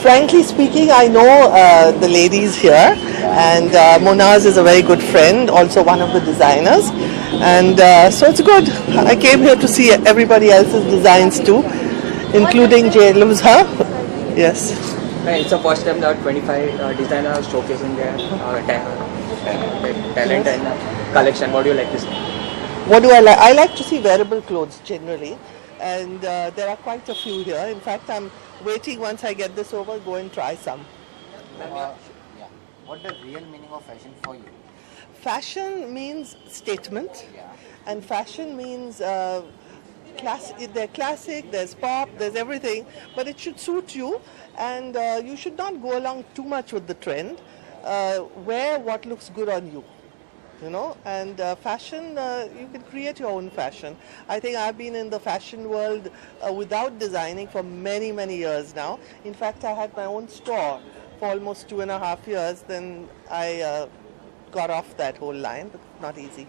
Frankly speaking, I know the ladies here, and Monaz is a very good friend, also one of the designers, and so it's good. I came here to see everybody else's designs too, including Jalem's. Huh? Yes. It's the first time that 25 designers showcasing their talent and collection. What do you like to say? What do I like? I like to see wearable clothes generally, and there are quite a few here. In fact, I'm waiting once I get this over, go and try some. Yeah. What the real meaning of fashion for you? Fashion means statement, Yeah. and fashion means there's classic, there's pop, there's everything, but it should suit you, and you should not go along too much with the trend. Wear what looks good on you. And fashion, you can create your own fashion. I think I've been in the fashion world without designing for many, many years now. In fact, I had my own store for almost 2.5 years. Then I got off that whole line, but not easy.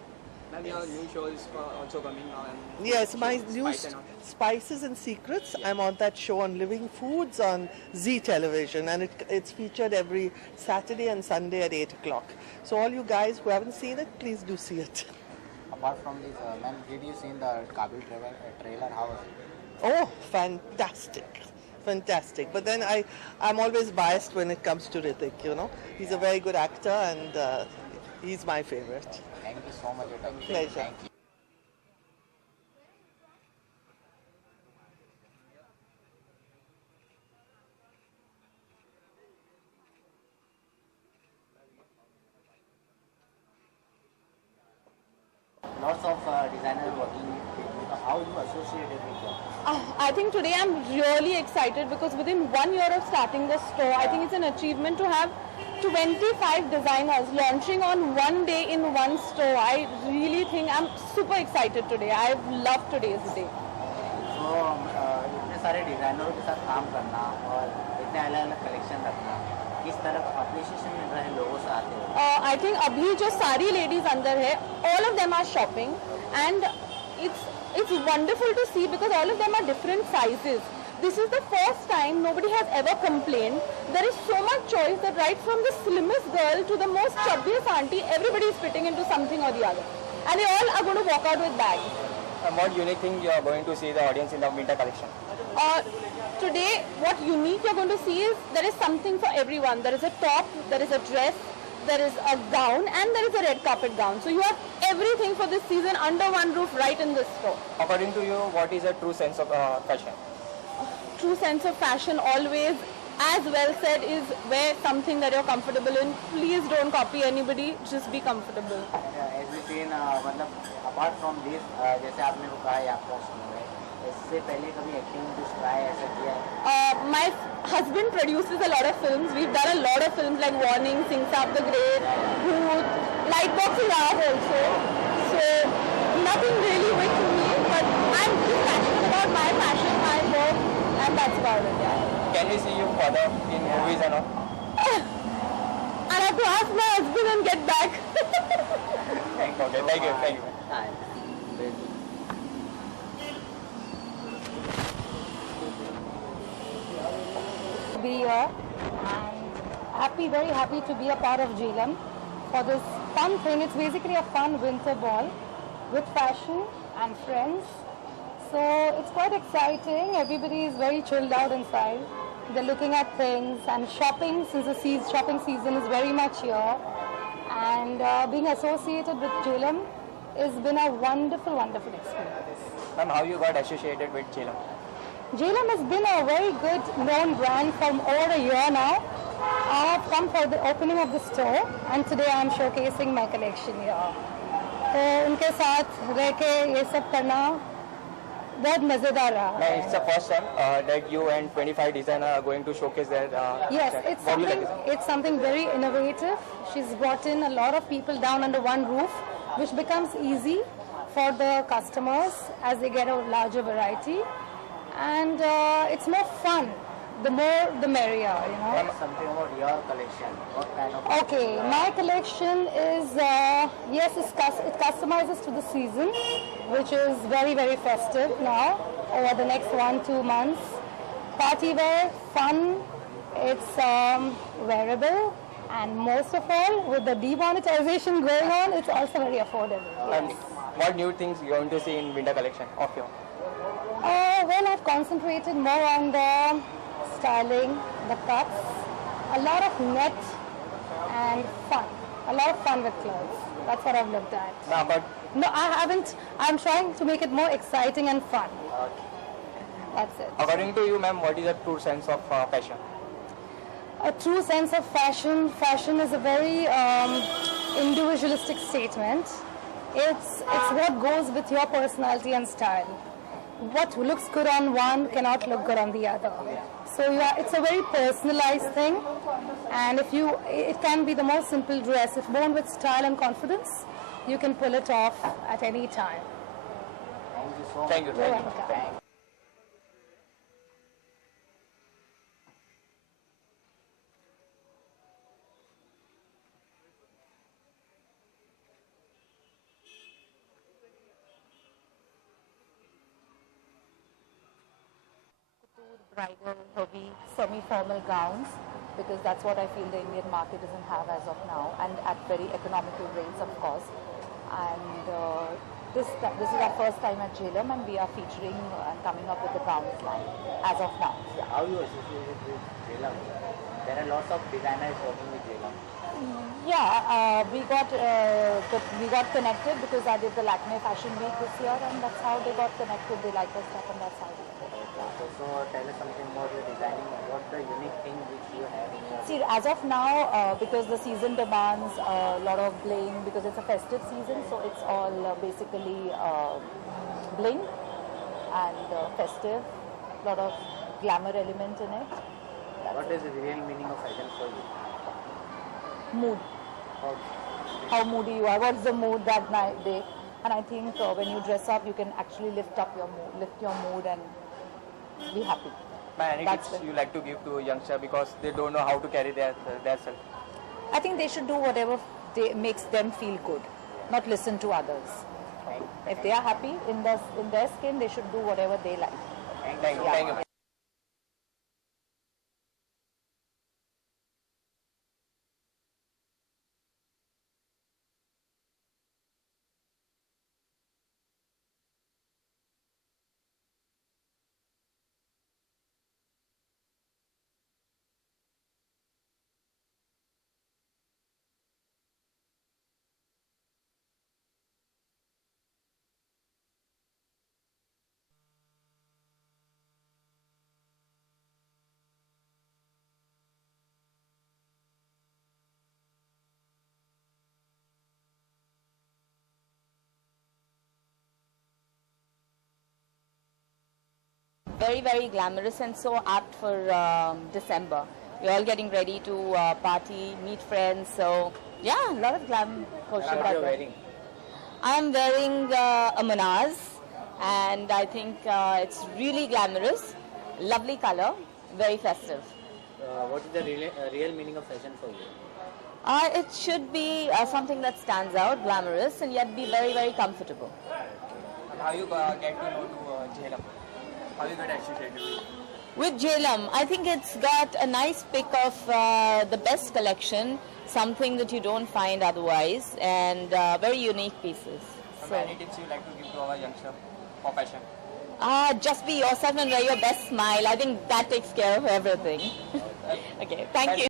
Ma'am, your new show is also coming now. And Yes, my new Spice and all. Spices and Secrets. I'm on that show on Living Foods on Z Television, and it's featured every Saturday and Sunday at 8 o'clock. So all you guys who haven't seen it, please do see it. Apart from this, ma'am, did you see the Kabul trailer? How was it? Oh, fantastic. Fantastic. But then I'm always biased when it comes to Hrithik, He's a very good actor, and he's my favorite. Thank you so much. Pleasure. Thank you. Lots of designers working with you. How you associated with them? I think today I'm really excited because within 1 year of starting the store, I think it's an achievement to have 25 designers launching on one day in one store. I really think I'm super excited today. I've loved today's day. So इतने सारे डिजाइनरों के साथ काम करना और इतने अलग अलग कलेक्शन रखना, किस तरह अप्रिशिएशन मिल रहा है लोगों से आते हुए? I think अभी जो सारी ladies अंदर है, all of them are shopping, and it's wonderful to see because all of them are different sizes. This is the first time nobody has ever complained. There is so much choice that right from the slimmest girl to the most chubbiest auntie, everybody is fitting into something or the other. And they all are going to walk out with bags. And what unique thing you are going to see the audience in the winter collection? Today, what unique you're going to see is there is something for everyone. There is a top, there is a dress, there is a gown, and there is a red carpet gown. So you have everything for this season under one roof right in this store. According to you, what is a true sense of fashion? True sense of fashion always, as well said, is wear something that you're comfortable in. Please don't copy anybody, just be comfortable. As we seen, मतलब apart from this, जैसे आपने को कहा या आपका सुना है, इससे पहले कभी एक्टिंग में कुछ ट्राई ऐसा किया है? My husband produces a lot of films. We've done a lot of films like Warning, Sing Saab the Great, Bhoot, Lightbox Love also. So nothing really with me, but I'm just passionate about my passion, my work, and that's about it. Yeah. Can we see you further in movies and all? I'll have to ask my husband and get back. Thank you. Be here and very happy to be a part of Jhelum for this fun thing. It's basically a fun winter ball with fashion and friends. So it's quite exciting. Everybody is very chilled out inside. They're looking at things and shopping since the shopping season is very much here. And being associated with Jhelum has been a wonderful, wonderful experience. Ma'am, how you got associated with Jhelum? Jhelum has been a very good known brand for over a year now. I have come for the opening of the store and today I am showcasing my collection here. तो उनके साथ रह के ये सब करना बहुत मजेदार रहा. Ma'am, it's the first time that you and 25 designers are going to showcase their Yes, collection. it's something very innovative. She's brought in a lot of people down under one roof, which becomes easy for the customers as they get a larger variety. And it's more fun. The more, the merrier, Something about your collection. What kind of? Okay, my collection is, yes, it customizes to the season, which is very, very festive now, over the next 1-2 months. Party wear, fun, It's wearable, and most of all, with the demonetization going on, it's also very affordable. And what new things you're going to see in winter collection of your? Well, I've concentrated more on the styling, the cuts, a lot of net and fun. A lot of fun with clothes. That's what I've looked at. No, but No, I haven't. I'm trying to make it more exciting and fun. That's it. according to you, ma'am, what is the true sense of fashion? A true sense of fashion. Fashion is a very individualistic statement. It's what goes with your personality and style. What looks good on one cannot look good on the other. So it's a very personalized thing, and it can be the most simple dress. If worn with style and confidence, you can pull it off at any time. Thank you so much. Thank you. You're Thank you. welcome. Bridal, heavy, semi-formal gowns, because that's what I feel the Indian market doesn't have as of now, and at very economical rates, of course. And this is our first time at JLM, and we are featuring and coming up with the gowns line as of now. So how you associate with JLM? There are lots of designers working with JLM. Yeah, we got connected because I did the Lakme Fashion Week this year, and that's how they got connected. They liked our stuff, and that's how we did it. So tell us something more your designing. What the unique thing which you have in your See, as of now, because the season demands a lot of bling, because it's a festive season, so it's all basically bling and festive, lot of glamour element in it. what is the real meaning of fashion for you? Mood, Okay. how moody you are, what's the mood that day. And I think when you dress up, you can actually lift your mood and be happy. Ma'am, any That's tips it. you like to give to a youngster because they don't know how to carry their self? I think they should do whatever makes them feel good, not listen to others. If they are happy in their skin, they should do whatever they like. Thank you. Thank you. Very, very glamorous and so apt for December. We're all getting ready to party, meet friends. So, yeah, a lot of glam quotient What out you're there. wearing? I'm wearing a Manaz, and I think it's really glamorous, lovely color, very festive. What is the real meaning of fashion for you? It should be something that stands out, glamorous, and yet be very, very comfortable. And how you get to know to JLM? How you get associated with it? With JLM, I think it's got a nice pick of the best collection, something that you don't find otherwise, and very unique pieces. So, any tips you like to give to our youngster for fashion? Just be yourself and wear your best smile. I think that takes care of everything. Okay, thank you.